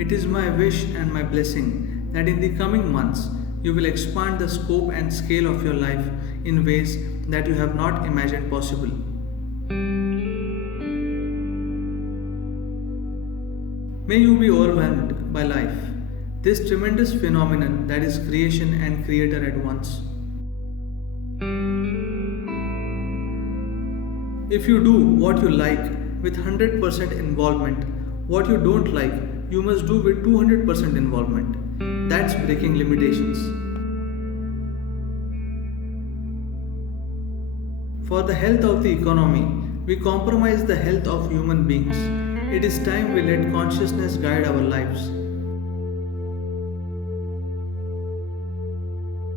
It is my wish and my blessing that in the coming months you will expand the scope and scale of your life in ways that you have not imagined possible. May you be overwhelmed by life, this tremendous phenomenon that is creation and creator at once. If you do what you like with 100% involvement, what you don't like, you must do with 200% involvement. That's breaking limitations. For the health of the economy, we compromise the health of human beings. It is time we let consciousness guide our lives.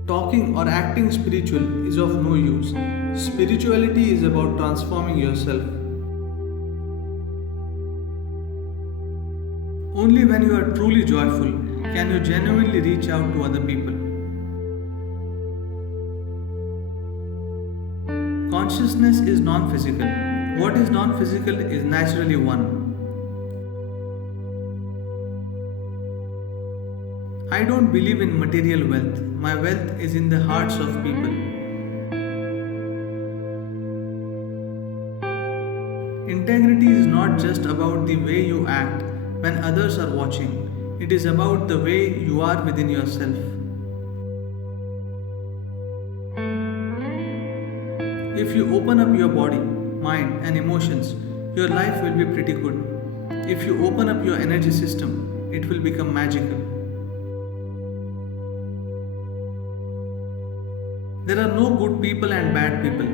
Talking or acting spiritual is of no use. Spirituality is about transforming yourself. Only when you are truly joyful can you genuinely reach out to other people. Consciousness is non-physical. What is non-physical is naturally one. I don't believe in material wealth. My wealth is in the hearts of people. Integrity is not just about the way you act when others are watching. It is about the way you are within yourself. If you open up your body, mind, and emotions, your life will be pretty good. If you open up your energy system, it will become magical. There are no good people and bad people.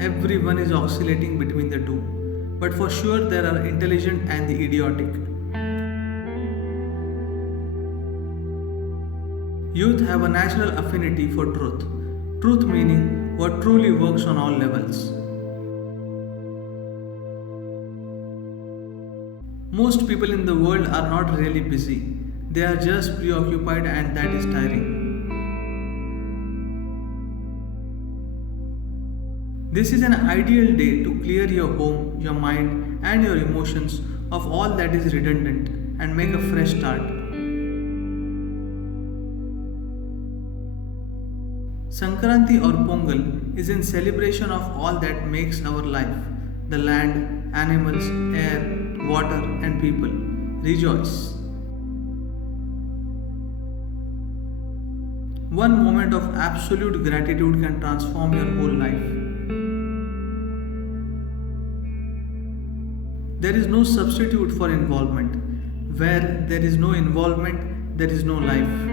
Everyone is oscillating between the two. But for sure, there are intelligent and the idiotic. Youth have a natural affinity for truth. Truth meaning what truly works on all levels. Most people in the world are not really busy. They are just preoccupied, and that is tiring. This is an ideal day to clear your home, your mind, and your emotions of all that is redundant and make a fresh start. Sankranti or Pongal is in celebration of all that makes our life, the land, animals, air, water, and people. Rejoice. One moment of absolute gratitude can transform your whole life. There is no substitute for involvement. Where there is no involvement, there is no life.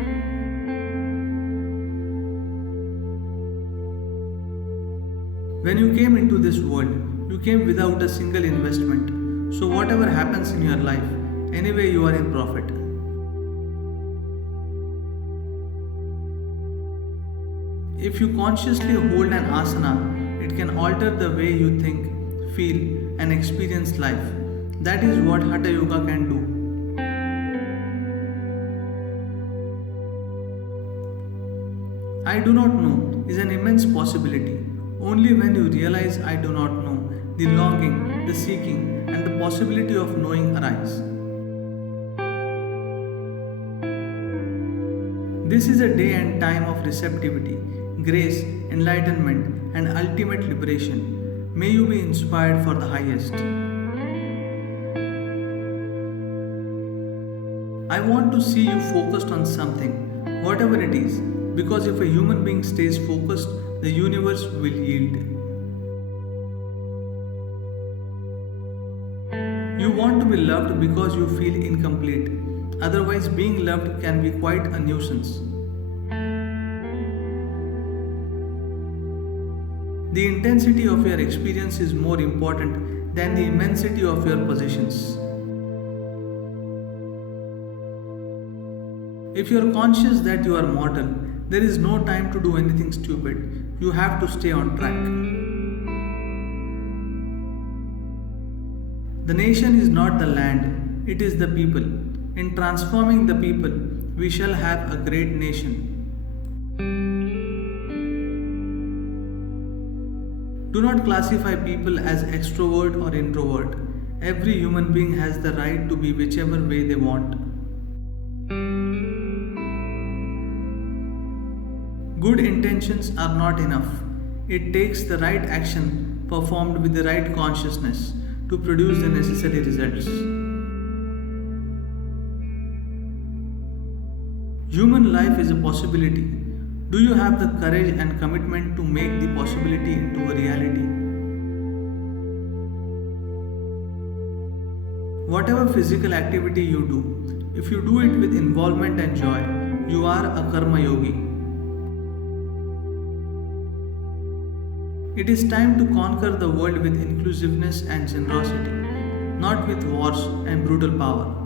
When you came into this world, you came without a single investment. So whatever happens in your life, anyway you are in profit. If you consciously hold an asana, it can alter the way you think, feel, and experience life. That is what Hatha Yoga can do. I do not know is an immense possibility. Only when you realize I do not know, the longing, the seeking, and the possibility of knowing arise. This is a day and time of receptivity, grace, enlightenment, and ultimate liberation. May you be inspired for the highest. I want to see you focused on something, whatever it is, because if a human being stays focused, the universe will yield. You want to be loved because you feel incomplete. Otherwise, being loved can be quite a nuisance. The intensity of your experience is more important than the immensity of your possessions. If you are conscious that you are mortal, there is no time to do anything stupid. You have to stay on track. The nation is not the land, it is the people. In transforming the people, we shall have a great nation. Do not classify people as extrovert or introvert. Every human being has the right to be whichever way they want. Good intentions are not enough. It takes the right action performed with the right consciousness to produce the necessary results. Human life is a possibility. Do you have the courage and commitment to make the possibility into a reality? Whatever physical activity you do, if you do it with involvement and joy, you are a karma yogi. It is time to conquer the world with inclusiveness and generosity, not with wars and brutal power.